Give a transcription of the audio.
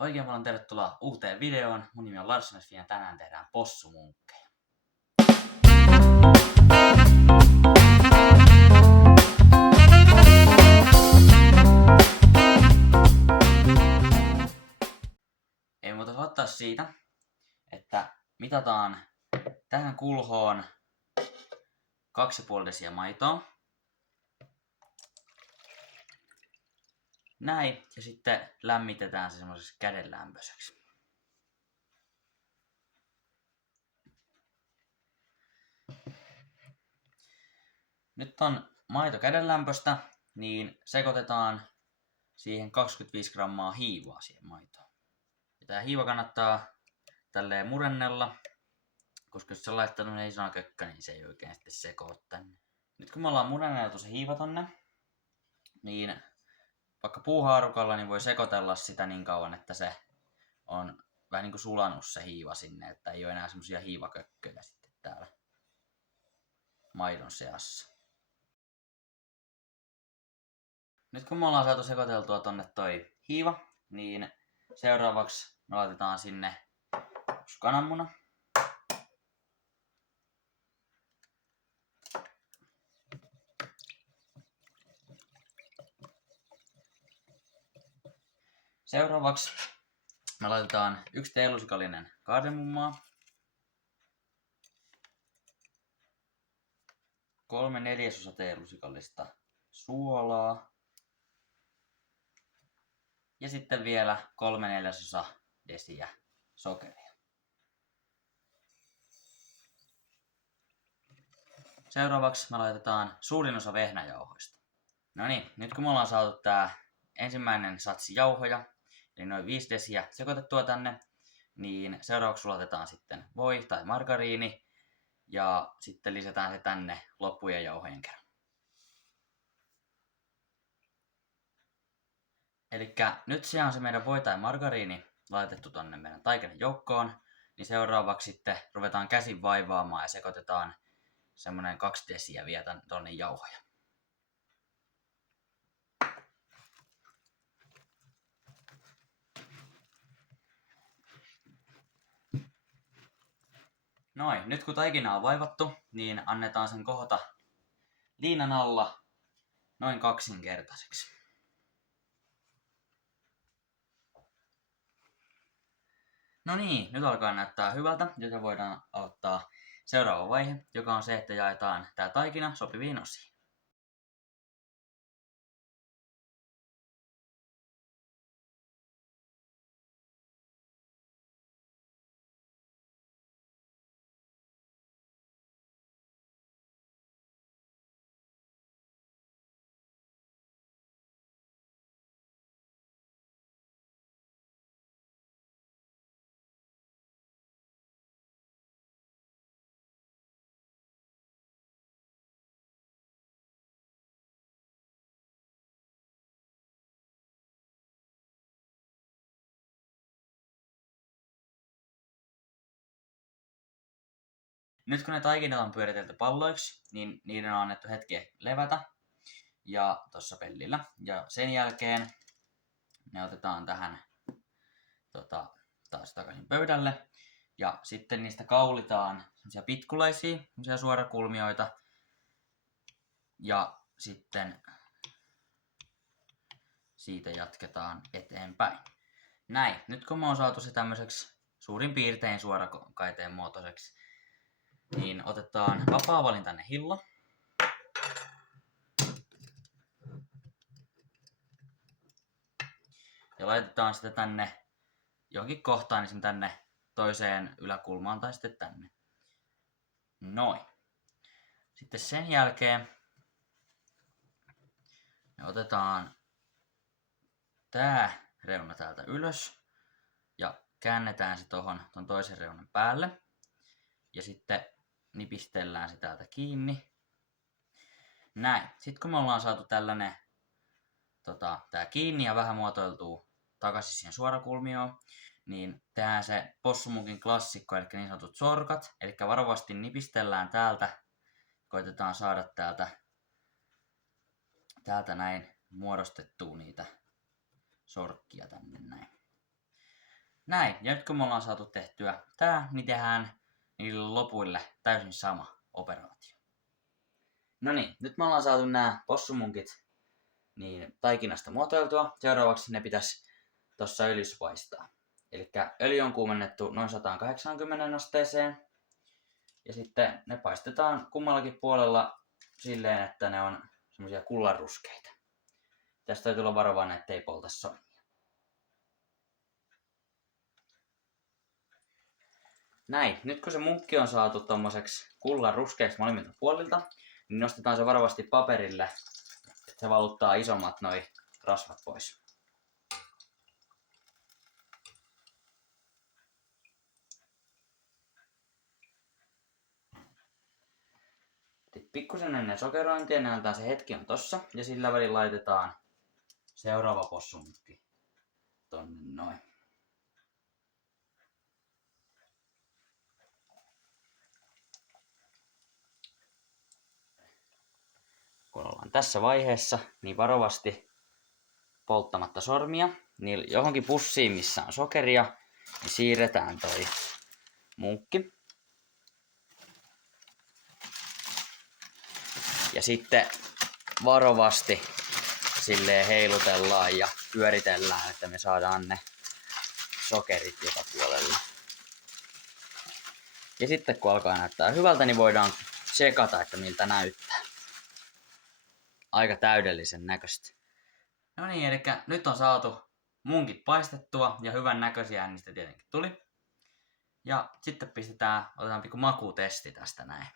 Oikein paljon tervetuloa uuteen videoon. Mun nimi on Lars ja tänään tehdään possumunkkeja. Ei muuta aloittaa siitä, että mitataan tähän kulhoon 2,5 desiä maitoa. Näin, ja sitten lämmitetään se semmoiseksi kädenlämpöiseksi. Nyt on maito kädenlämpöistä, niin sekoitetaan siihen 25 grammaa hiivaa siihen maitoon. Ja tää hiiva kannattaa tälleen murennella, koska jos se laittaa tämmönen iso kökkä, niin se ei oikein sitten sekoa tänne. Nyt kun me ollaan murenneltu se hiiva tonne, niin vaikka puuhaarukalla niin voi sekoitella sitä niin kauan, että se on vähän niin kuin sulanut se hiiva sinne, että ei ole enää semmosia hiivakökköjä sitten täällä maidon seassa. Nyt kun me ollaan saatu sekoiteltua tonne toi hiiva, niin seuraavaksi me laitetaan sinne kananmuna. Seuraavaksi me laitetaan 1 teelusikallinen kardemummaa, 3/4 teelusikallista suolaa ja sitten vielä 3/4 desiä sokeria. Seuraavaksi me laitetaan suurin osa vehnäjauhoista. No niin, nyt kun me ollaan saatu tää ensimmäinen satsi jauhoja, eli noin 5 desiä sekoitettua tänne, niin seuraavaksi sulatetaan sitten voi tai margariini ja sitten lisätään se tänne loppujen jauhojen kerran. Elikkä nyt se on se meidän voi tai margariini laitettu tonne meidän taikinan joukkoon, niin seuraavaksi sitten ruvetaan käsin vaivaamaan ja sekoitetaan semmonen 2 desiä vielä tonne jauhoja. Noin, nyt kun taikina on vaivattu, niin annetaan sen kohota liinan alla noin 2-kertaiseksi. No niin, nyt alkaa näyttää hyvältä, joten voidaan aloittaa seuraava vaihe, joka on se, että jaetaan tää taikina sopiviin osiin. Nyt kun ne taikinat on pyöritelty palloiksi, niin niiden on annettu hetki levätä ja tossa pellillä. Ja sen jälkeen ne otetaan tähän taas takaisin pöydälle. Ja sitten niistä kaulitaan semmosia pitkulaisia, semmosia suorakulmioita. Ja sitten siitä jatketaan eteenpäin. Näin, nyt kun me on saatu se tämmöiseksi suurin piirtein suorakaiteen muotoiseksi, niin otetaan vapaa-valintainen hillo. Ja laitetaan sitä tänne johonkin kohtaan, niin tänne toiseen yläkulmaan tai sitten tänne. Noin. Sitten sen jälkeen me otetaan tää reuna täältä ylös ja käännetään se ton toisen reunan päälle. Ja sitten nipistellään se täältä kiinni. Näin. Sitten kun me ollaan saatu tällainen tää kiinni ja vähän muotoiltuu takaisin siihen suorakulmioon, niin tehdään se possumunkin klassikko, eli niin sanotut sorkat. Eli varovasti nipistellään täältä. Koitetaan saada täältä näin muodostettua niitä sorkkia tänne näin. Näin, ja nyt kun me ollaan saatu tehtyä tää, niin tehdään niille lopuille täysin sama operaatio. No niin, nyt me ollaan saatu nämä possumunkit niin taikinasta muotoiltua. Seuraavaksi ne pitäisi tuossa öljyssä paistaa. Eli öljy on kuumennettu noin 180 asteeseen. Ja sitten ne paistetaan kummallakin puolella silleen, että ne on semmosia kullanruskeita. Tästä täytyy olla varovainen, ettei polta sormia. Näin, nyt kun se munkki on saatu tommoseksi kullanruskeaksi molemmilta puolilta, niin nostetaan se varovasti paperille, että se valuttaa isommat noi rasvat pois. Pikkusen ennen sokerointia, niin antaa se hetki on tossa, ja sillä välin laitetaan seuraava possumunkki tonne noin. Kun ollaan tässä vaiheessa, niin varovasti polttamatta sormia, niin johonkin pussiin, missä on sokeria, niin siirretään toi munkki. Ja sitten varovasti silleen heilutellaan ja pyöritellään, että me saadaan ne sokerit joka puolella. Ja sitten kun alkaa näyttää hyvältä, niin voidaan tsekata, että miltä näyttää. Aika täydellisen näköistä. No niin, eli nyt on saatu munkit paistettua ja hyvän näköisiä niistä tietenkin tuli. Ja sitten otetaan pikku makutesti tästä näin.